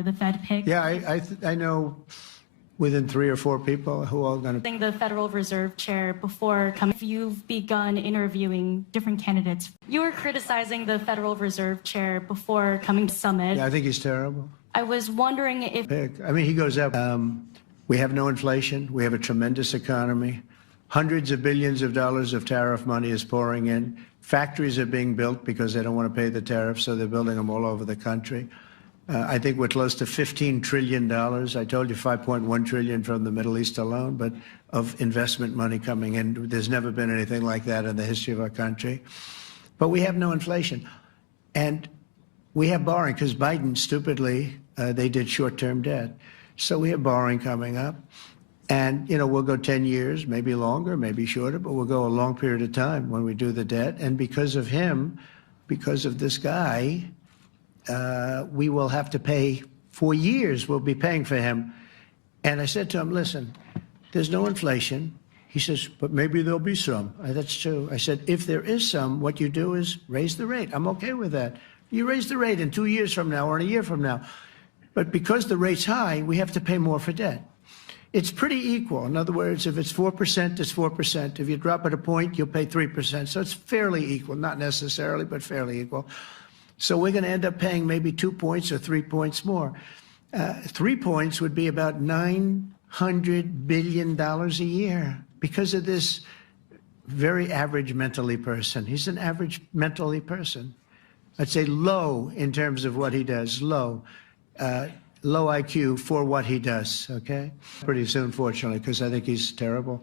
or the Fed pick? Yeah, I know within 3 or 4 people who are going to... The Federal Reserve Chair before coming, you've begun interviewing different candidates. You were criticizing the Federal Reserve Chair before coming to summit. Yeah, I think he's terrible. I was wondering if... I mean, he goes up. We have no inflation. We have a tremendous economy. Hundreds of billions of dollars of tariff money is pouring in. Factories are being built because they don't want to pay the tariffs, so they're building them all over the country. I think we're close to $15 trillion. I told you $5.1 trillion from the Middle East alone, but of investment money coming in. There's never been anything like that in the history of our country. But we have no inflation. And we have borrowing because Biden, stupidly, they did short-term debt. So we have borrowing coming up. And, you know, we'll go 10 years, maybe longer, maybe shorter, but we'll go a long period of time when we do the debt. And because of him, because of this guy, we will have to pay for years. We'll be paying for him. And I said to him, listen, there's no inflation. He says, but maybe there'll be some. That's true. I said, if there is some, what you do is raise the rate. I'm okay with that. You raise the rate in 2 years from now or in a year from now. But because the rate's high, we have to pay more for debt. It's pretty equal. In other words, if it's 4%, it's 4%. If you drop it a point, you'll pay 3%. So it's fairly equal, not necessarily, but fairly equal. So we're going to end up paying maybe 2 points or 3 points more. 3 points would be about $900 billion a year because of this very average mentally person. He's an average mentally person. I'd say low in terms of what he does, low. Low IQ for what he does, okay? Pretty soon, fortunately, because I think he's terrible.